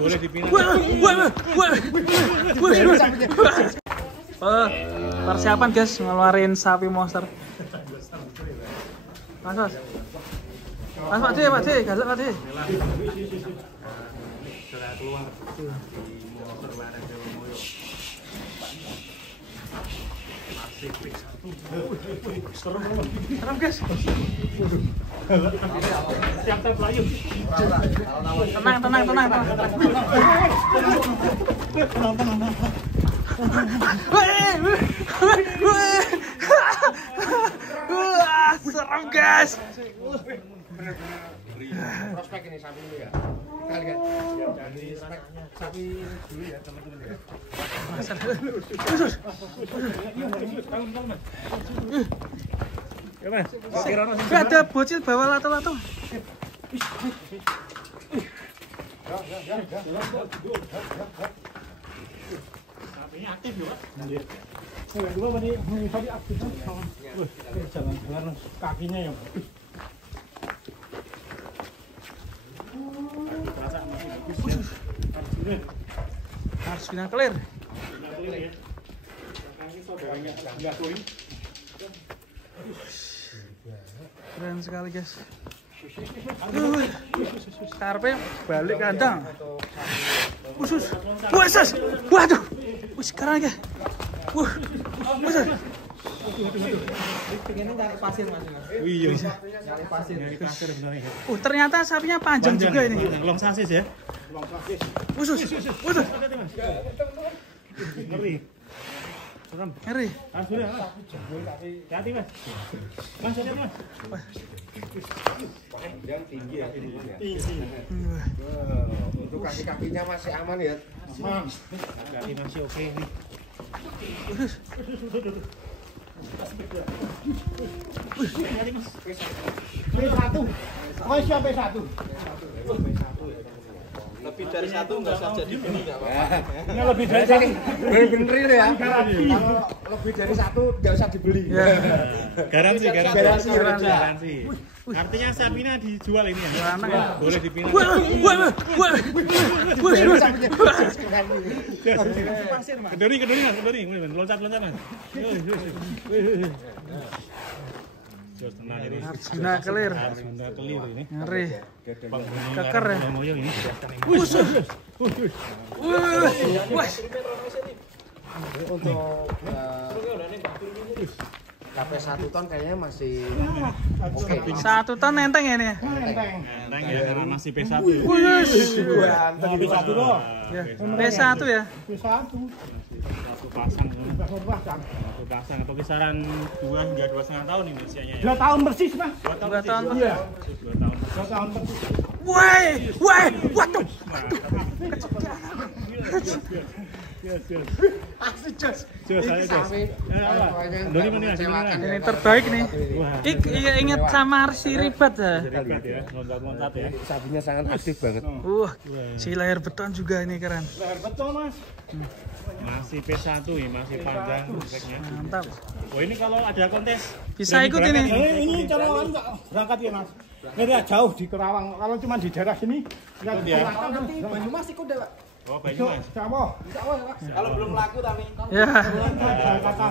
Boleh dipinang. Persiapan guys ngeluarin sapi monster. Mas. Pak D, galak Pak D. Sudah keluar di monster lereng Dewa Moyo. Masih fix. Serem guys. Siap-siap layu. Tenang. Serem guys. Prospek ini sapi dulu ya. Kalian. Jadi sapi dulu ya teman-teman ya. Ya Mas. Ada bocil bawa lato-lato. Sapinya aktif ya, Pak. Dua tadi aktif kan. Jangan keluar kakinya ya. Terasa masih bagus. Harus bilang clear. Keren sekali guys. Karpe balik kandang. Usus. Waduh. Sekarang ya. Usus. Pengennya nyari pasir Mas. Iya. Nyari pasir. Nyari pasir sebenarnya. Ternyata sapinya panjang juga ini. Long sasis ya. Usus. Ngeri. Serem. Ngeri. Sudah, Mas. Hati, Mas. Mas, hati, Mas. Yang tinggi ya ini ya. Tinggi. Untuk kaki-kakinya masih aman ya. Aman. Kaki masih oke nih. P1. Oh, siapa P1? Lebih dari satu nggak usah jadi beli nggak apa-apa. Ini lebih dari satu. Bener ya. Kalau lebih dari satu nggak usah dibeli. Garansi. Garansi. Artinya sapinya dijual ini ya. Anak ya. Boleh dipinang. Kendori Mas. Loncat Mas. Jos tenang ini. Arjuna clear. Arjuna clear ini. Ngeri. Penghuni Keker ya. Dewa Moyo ini. Untuk KP 1 ton kayaknya masih oke. 1 ton enteng ya ini. Enteng ya karena masih P1. P1 loh. Ya. P1 ya. P1. Satu pasang atau kisaran 2 hingga 2,5 tahun ini usianya ya. 2 tahun persis, Mas. 2 tahun. Iya. 2 tahun. 2 tahun persis. Waduh. Asli jos. Ini terbaik nih. Ingat sama si Ribat ya. Ribat ya, loncat-loncat ya. Sapinya sangat aktif banget. Si leher beton juga ini keren. Leher betul, Mas. Masih P1 ya, masih panjang speknya. Mantap. Oh ini kalau ada kontes Bisa ikut ini. Ini kalau enggak berangkat ya, Mas. Ini jauh di Kerawang. Kalau cuma di daerah sini enggak ya. Nanti Banyumas ikut deh, Pak. Oh Banyumas. Sama. Kalau belum laku tapi. Ya.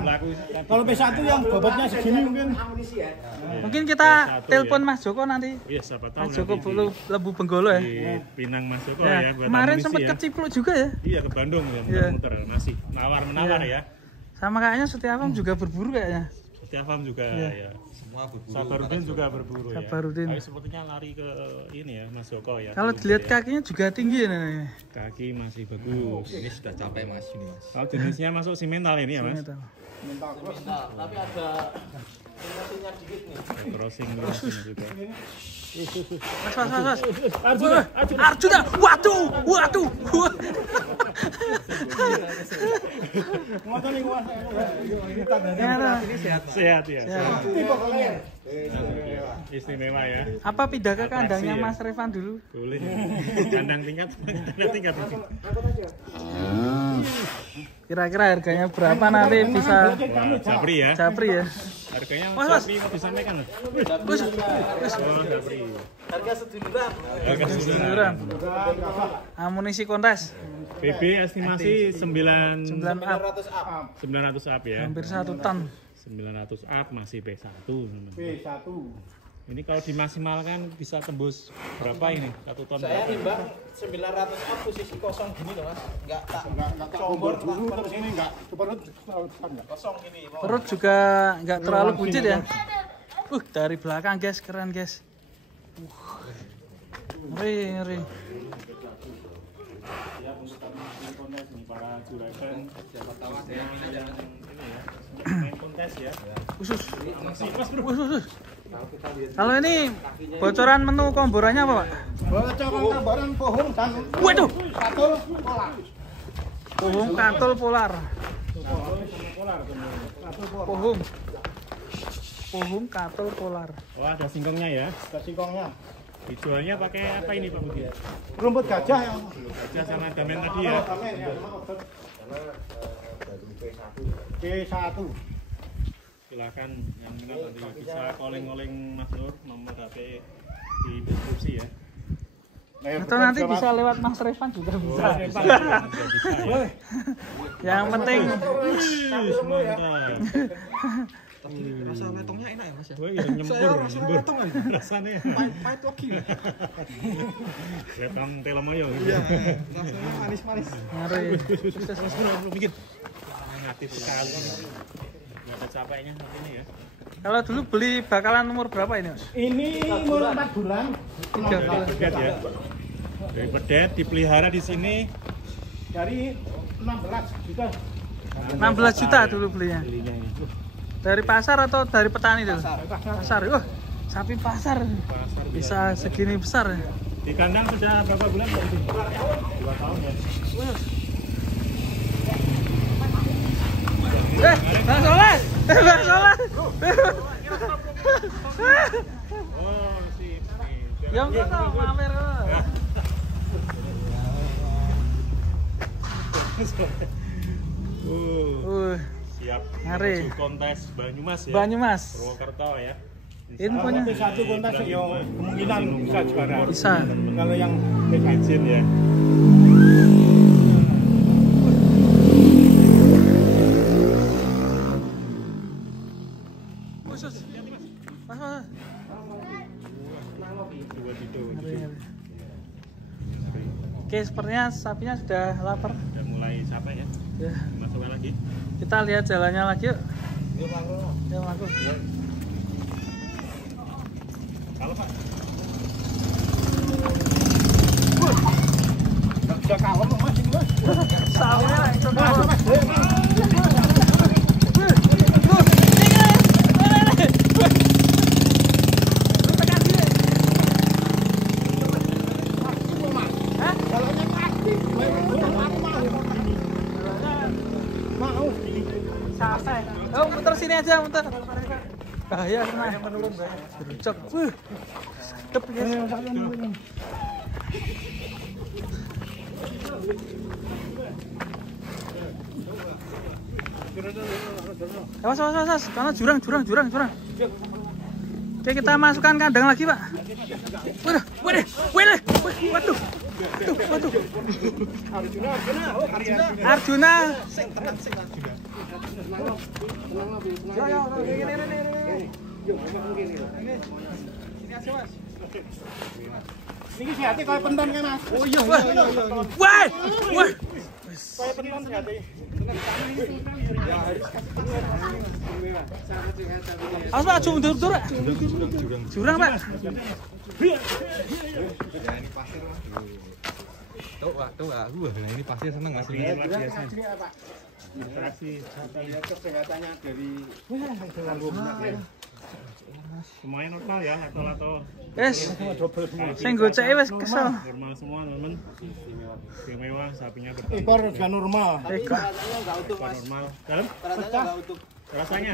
Laku. Kalau P1 yang bobotnya segini mungkin. Amunisi ya. Mungkin kita telepon Mas Joko nanti. Iya, siapa tahu Mas Joko nanti Lebu Benggolo ya. di Pinang Mas Joko Ya, ya buat kemarin amunisi sempat ya. kecipluk juga ya. Iya ke Bandung ya, muter-muter masih nawar-menawar ya. Sama kayaknya Setiawan juga berburu kayaknya. Setiafam juga ya. Semua berburu. Sabarudin juga berburu ya. Sabarudin. Tapi sepertinya lari ke ini ya Mas Joko ya. Kalau Dulu dilihat ya. kakinya juga tinggi ya ini. Kaki masih bagus. Ini sudah capek Mas ini, Mas. Kalau jenisnya masuk simental ini ya Mas. Tapi ada emosinya dikit nih. Crossing juga. Mas. Arjuna. Waduh. Ngoten niku, Mas. Sehat ya. Pokoknya. Istimewa ya. Apa pindah ke kandangnya ya. Mas Revan dulu? Boleh. Kandang tingkat. Kira-kira harganya berapa nanti bisa Japri ya. Japri ya? Harganya Mas. Japri mau disampaikan loh. Wis. Oh, Japri. Harga seduluran. Harga Seduluran. Amunisi kontes. BB estimasi 9 9 up. 900 up. 900 up ya. Hampir 1 ton. 900 up masih P1. B1. Ini kalau dimaksimalkan bisa tembus berapa ini? 1 ton. Saya nimbang 900 up posisi kosong gini loh Mas. Enggak Combor dulu terus ini enggak perut enggak. kosong gini. Perut juga nggak terlalu buncit ya. Dari belakang guys, keren guys. Ngeri. Siap untuk kami kontes nih para juragan. Siapa tahu ada yang ini ya. Main kontes ya. Khusus. Mas bro. Khusus. Kalau ini bocoran menu komborannya apa, Pak? Bocoran gambaran pohon dan Waduh, katul pola. pohon katul polar. Pohon katul polar. Oh, ada singkongnya ya. Singkongnya. Dijualnya pakai apa ini Pak Budi? Rumput gajah yang Gajah sama damen tadi ya. B1. Silakan yang minat nanti bisa calling Mas Nur, nomor HP di deskripsi ya. Atau nanti bisa lewat Mas Revan juga bisa. Bisa ya. Yang penting Mantap. Tapi rasa letongnya enak ya Mas ya. Oh iya nyembur. Rasanya Pahit lagi. letong telomoyo. Iya. Rasanya manis-manis. ngeri. Bikin. Aktif sekali. Enggak ada capeknya seperti ini ya. Kalau dulu beli bakalan umur berapa ini, Mas? Ini umur 4 bulan. 3 Dari bulan. pedet ya. Dari pedet dipelihara di sini Dari 16 juta. 16 juta dulu belinya. belinya ini. Dari pasar atau dari petani dulu? Pasar. Pasar. Sapi pasar. Pasar Bisa segini besar ya. di kandang sudah berapa bulan Pak Budi? 2 tahun ya. Bang Soleh. Bang Soleh. Oh, sip. Yang mana mamer. Siap. Ngeri. Menuju kontes Banyumas ya. Banyumas. Purwokerto ya. Infonya B1 kontes yo kemungkinan bisa juara. bisa. Kalau yang Izin ya. Khusus. Mas. Oke, sepertinya sapinya sudah lapar. Udah mulai capek ya. Ya, Masukkan lagi. kita lihat jalannya lagi yuk. Ya, aku. Kalau Pak. bisa kalem Mas ini Mas. Sapinya itu sampai. Oh, muter sini aja, muter. Bahaya kena. Cok. Sedep guys. Awas. Karena jurang. Oke, kita masukkan kandang lagi, Pak. Waduh. Arjuna. Ini sehati kayak penton kan Mas. Oh iya. Wah. Kayak penton sehati. Awas, Pak, mundur. Jurang, Pak. Tuh, nah ini pasti seneng Mas. Luar biasa. Interaksi Kesehatannya dari semuanya normal ya atau Wes, sing goceke wis kesel. normal semua teman. Yang mewah sapinya ekor juga normal. Eko. Rasanya enggak utuh Mas. normal. Dalam Rasanya enggak utuh. rasanya.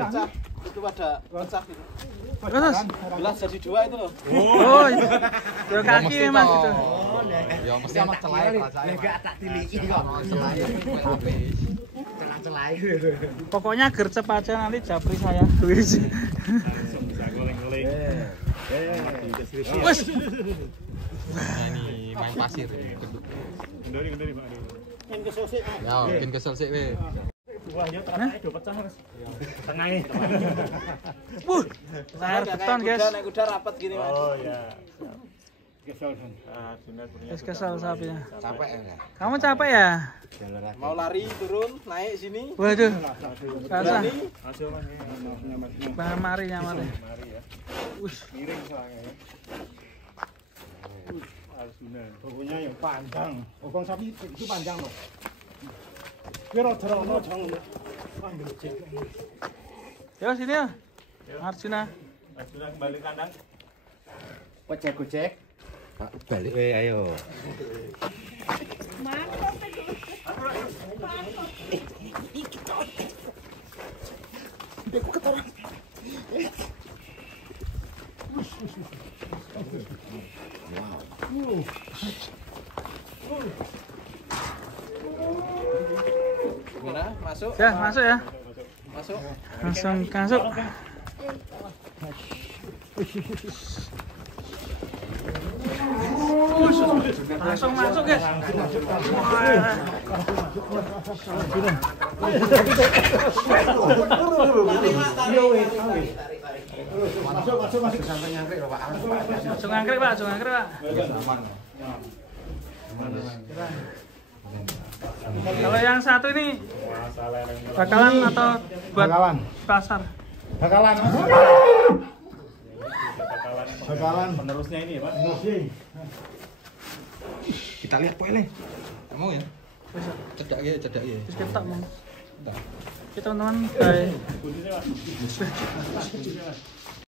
Itu pada pecah gitu. Terus. Belas jadi 2 itu loh. Oh, ya kaki Mas itu. Ya mesti anak celai rasanya. Enggak tak tiliki kok. Celai habis. Pokoknya gercep aja nanti japri saya. Wis. Langsung bisa goleng-goleng. Di deskripsi. Wes. Nah, ini main pasir. Kendori Pak. Yang kesel sih. Ya, bikin kesel sih we. Wah, ya ternyata do pecah, Mas. Tengahnya. Wuh. Layar beton, guys. Naik kuda rapat gini, Mas. Oh ya. Kesel kan. Junet punya. Wis kesel sapinya. Capek ya? Kamu capek ya? Mau lari turun, naik sini. Waduh. Rasa. Masuk Mas. Bang mari Mari ya. Wis. Miring soalnya ya. Harus benar. Pokoknya yang panjang. Okong sapi itu panjang loh. Kira terlalu jauh. Yo sini ya. Arjuna. Sudah kembali kandang. Gojek. Balik we ayo. Gimana? Masuk? Ya, masuk ya. Masuk. Langsung masuk. Langsung masuk, guys. Masuk. Langsung ngangkrek, Pak. Kalau yang satu ini bakalan atau buat Bakalan. pasar? Bakalan. Penerusnya ini ya, Pak. Kita lihat poin nih. Kamu ya? Cedak ya. Terus kita mau. Oke teman-teman, bye. Kudusnya, Mas.